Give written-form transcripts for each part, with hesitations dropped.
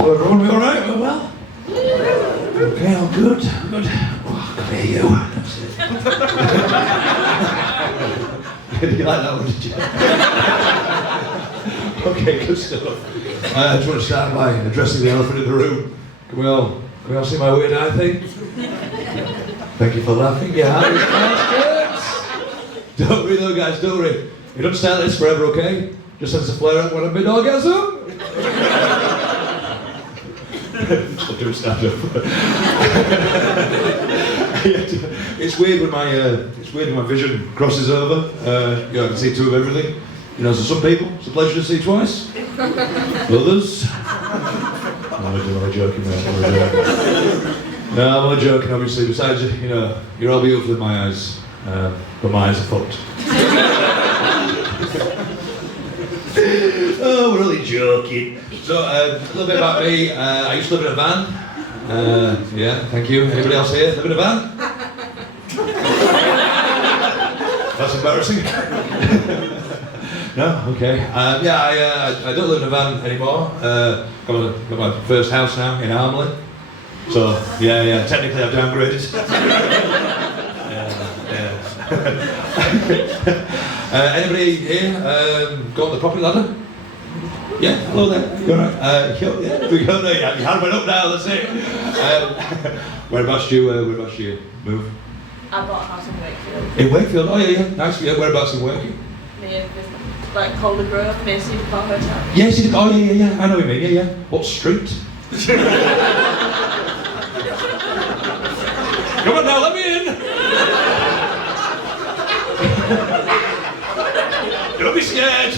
Hello everyone, we alright? Well? Okay, all good. Good. Oh, come here, you. That's it. You like that one, did you? Okay, good stuff. I just want to start by addressing the elephant in the room. Can we all see my weird eye thing? Thank you for laughing. Yeah, good. Don't worry though, guys, don't worry. You don't stay like this forever, okay? Just sends a flare up when I'm mid-orgasm. I'll do a stand-up. It's weird when my vision crosses over. I can see two of everything. So some people, it's a pleasure to see twice. Others. I'm only joking, mate. No, I'm only joking, obviously. Besides, you're all beautiful in my eyes, but my eyes are fucked. Oh, we're only joking. So, a little bit about me. I used to live in a van. Yeah, thank you. Anybody else here live in a van? That's embarrassing. No? Okay. I don't live in a van anymore. Got my first house now in Armley. So, yeah, technically I've downgraded. Anybody here got on the property ladder? Yeah, hello there. You alright? Yeah, we go there. Your hand went up now, that's it. Whereabouts do you move? I bought a house in Wakefield. In Wakefield? Oh yeah, nice. Yeah, whereabouts in Wakefield? Near like Calder Grove, near Supercar Hotel. Yes, yeah, oh yeah. I know what you mean. Yeah. What street? Come on now, let me in. Don't be scared.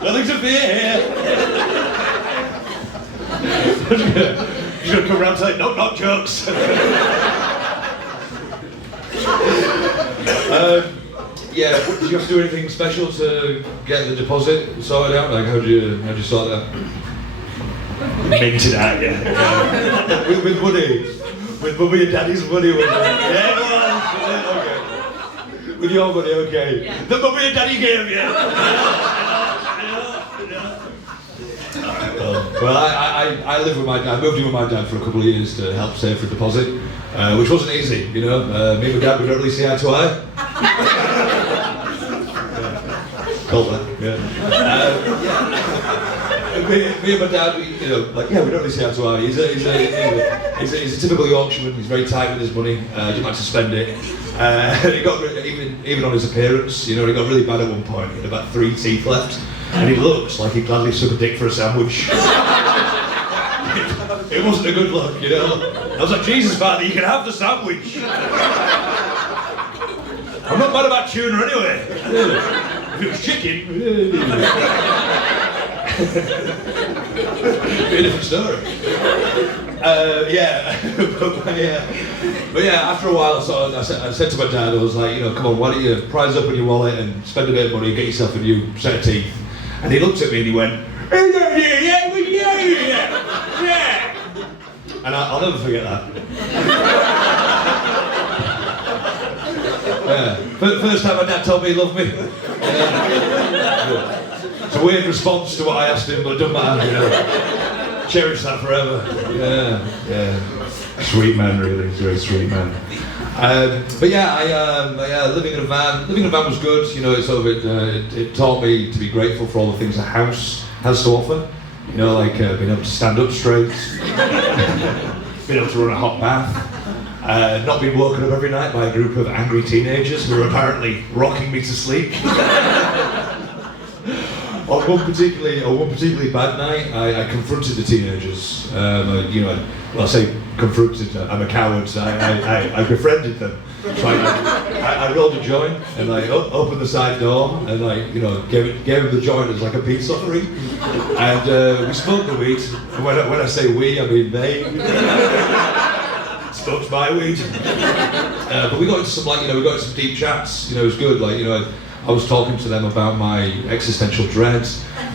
Nothing to fear here. She's gonna come around and say, no, not jokes. Did you have to do anything special to get the deposit sorted out? Like, how'd you sort that? Minted out, yeah. With money. With mummy and daddy's money, was it? Yeah, okay. With your money, okay. Yeah. The mummy and daddy gave you. Well, I live with my dad. I moved in with my dad for a couple of years to help save for a deposit, which wasn't easy, Me and my dad, we don't really see eye to eye. Called that, yeah. Me and my dad, we don't really see eye to eye. He's a typical Yorkshireman. He's very tight with his money. He doesn't like to spend it. He got even on his appearance, he got really bad at one point. He had about 3 teeth left, and he looks like he'd gladly suck a dick for a sandwich. It wasn't a good look, I was like, Jesus, Father, you can have the sandwich. I'm not mad about tuna anyway. If it was chicken, be a different story. But after a while, I said to my dad, I was like, come on, why don't you prize up in your wallet and spend a bit of money and get yourself a new set of teeth? And he looked at me and he went, yeah. And I'll never forget that. First time my dad told me he loved me. It's a weird response to what I asked him, but it doesn't matter, Cherish that forever. Yeah. Sweet man, really. He's a very sweet man. Living in a van was good. It taught me to be grateful for all the things a house has to offer. Being able to stand up straight, being able to run a hot bath, not being woken up every night by a group of angry teenagers who were apparently rocking me to sleep. On one particularly bad night, I confronted the teenagers. I say confronted. I'm a coward. So I befriended them. So I rolled a joint and opened the side door and gave them the joint as like a peace offering. And we smoked the weed. And when I say we, I mean they. Smoked my weed. But we got into some deep chats. It was good. I was talking to them about my existential dread,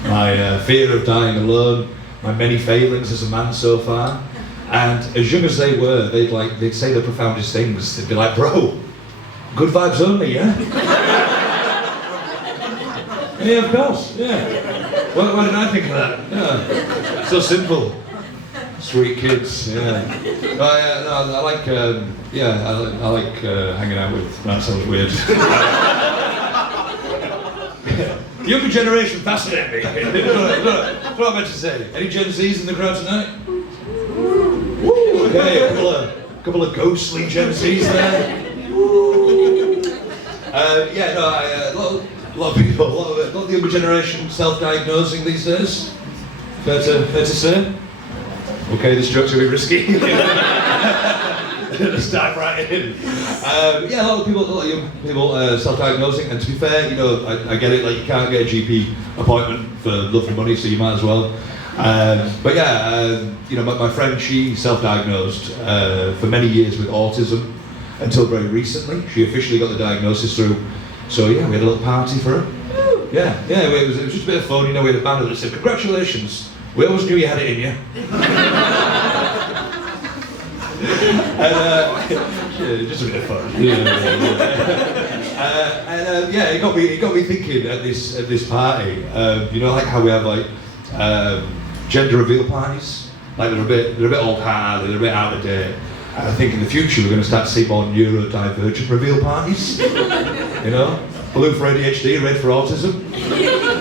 my fear of dying alone, my many failings as a man so far. And as young as they were, they'd say the profoundest things. They'd be like, bro, good vibes only, yeah? Yeah, of course, yeah. Why didn't I think of that? Yeah. So simple. Sweet kids, yeah. No, I like, I like hanging out with. That sounds weird. The younger generation fascinate me. What I meant to say. Any Gen Zs in the crowd tonight? Woo, okay, a couple of ghostly Gen Zs there. A lot of people, a lot of the younger generation self-diagnosing these days. Fair to say? Okay, this joke's gonna be risky. Let's dive right in. A lot of young people self-diagnosing, and to be fair, you know, I get it, like you can't get a GP appointment for love and money, so you might as well. You know, my friend, she self-diagnosed for many years with autism, until very recently. She officially got the diagnosis through. So yeah, we had a little party for her. Yeah, it was just a bit of fun, you know, we had a banner that said, "Congratulations, we always knew you had it in you." Just a bit of fun. It got me thinking at this party. You know, like how we have like gender reveal parties. Like they're a bit old hat, they're a bit out of date. And I think in the future we're going to start to see more neurodivergent reveal parties. You know, blue for ADHD, red for autism.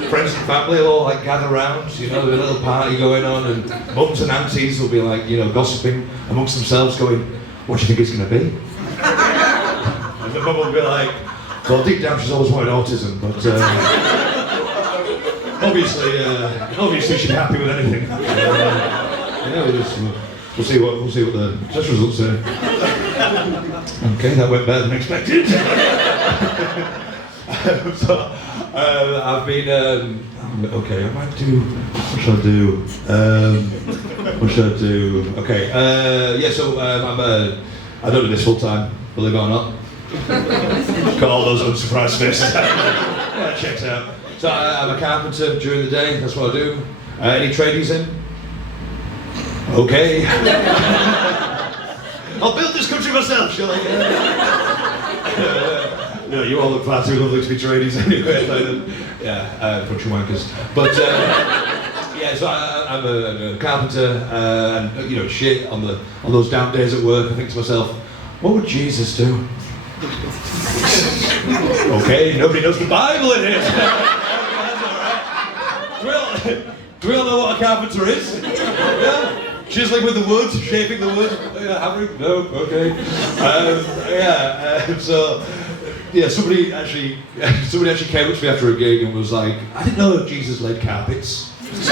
Friends and family will all like gather round, you know, a little party going on, and mums and aunties will be like, you know, gossiping amongst themselves, going, "What do you think it's going to be?" And the mum will be like, "Well, deep down she's always wanted autism, but obviously she'd be happy with anything." We'll see what the test results say. Okay, that went better than expected. I've been okay. I might do. What should I do? Okay. I don't do this full time, believe it or not. Got all those unsurprised faces. Yeah, checks out. So I'm a carpenter during the day. That's what I do. Any tradies in? Okay. I'll build this country myself, shall I? No, you all look far too lovely to be tradies anyway. Country wankers. But so I'm a carpenter, and you know, shit on those down days at work, I think to myself, what would Jesus do? Okay, nobody knows the Bible in here. That's all right. Do we all know what a carpenter is? Yeah. Chiseling with the wood, shaping the wood, hammering? No, okay. Somebody actually came up to me after a gig and was like, "I didn't know Jesus laid carpets." It's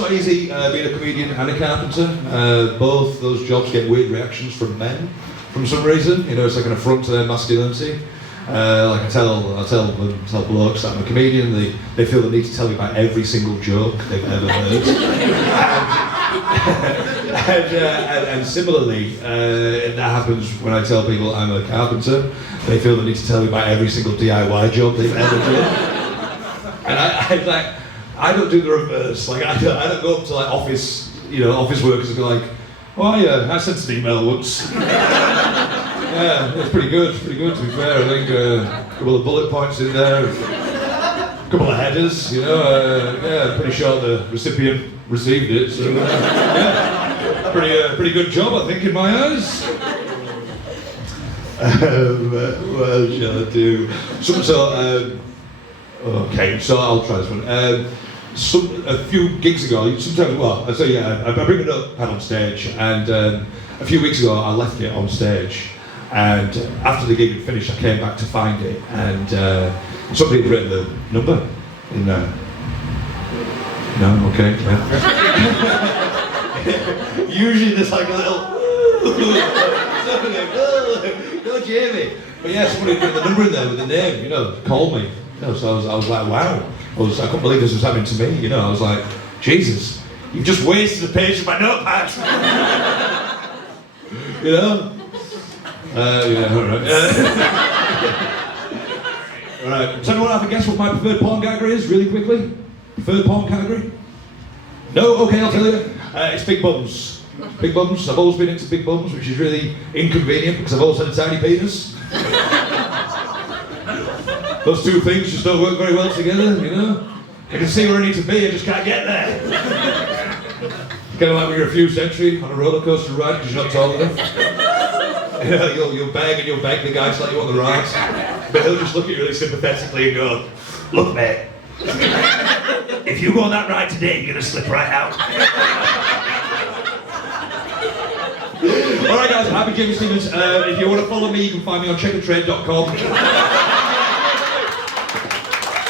not easy being a comedian and a carpenter. Both those jobs get weird reactions from men, for some reason. You know, it's like an affront to their masculinity. Like I tell blokes that I'm a comedian, they feel the need to tell me about every single joke they've ever heard. and similarly, that happens when I tell people I'm a carpenter. They feel the need to tell me about every single DIY job they've ever done. And I don't do the reverse. Like I don't go up to like office workers and be like, "Oh yeah, I sent an email once." Yeah, it's pretty good to be fair. I think a couple of bullet points in there, a couple of headers, you know. Pretty sure the recipient received it. So, pretty good job, I think, in my eyes. What shall I do? Okay, so I'll try this one. A few gigs ago, sometimes, I bring it up on stage, and a few weeks ago I left it on stage. And after the gig had finished, I came back to find it, and somebody had written the number in there. No, okay. Yeah. Usually there's like a little, don't you hear me? But yeah, somebody had written the number in there with the name, you know, call me. You know, so I was like, wow. I couldn't believe this was happening to me, you know. I was like, Jesus, you've just wasted a page of my notepad. You know? Alright. Alright, does anyone have a guess what my preferred porn category is, really quickly? Preferred porn category? No? Okay, I'll tell you. It's big bums. Big bums. I've always been into big bums, which is really inconvenient because I've always had a tiny penis. Those two things just don't work very well together, you know? I can see where I need to be, I just can't get there. Kind of like when you're a refused entry on a roller coaster ride because you're not tall enough. You know, you'll beg and you'll beg the guy to let you on the ride, but he'll just look at you really sympathetically and go, "Look, mate, if you go on that ride today, you're gonna slip right out." Alright guys, I'm happy James Stevens. If you want to follow me, you can find me on checkertrade.com.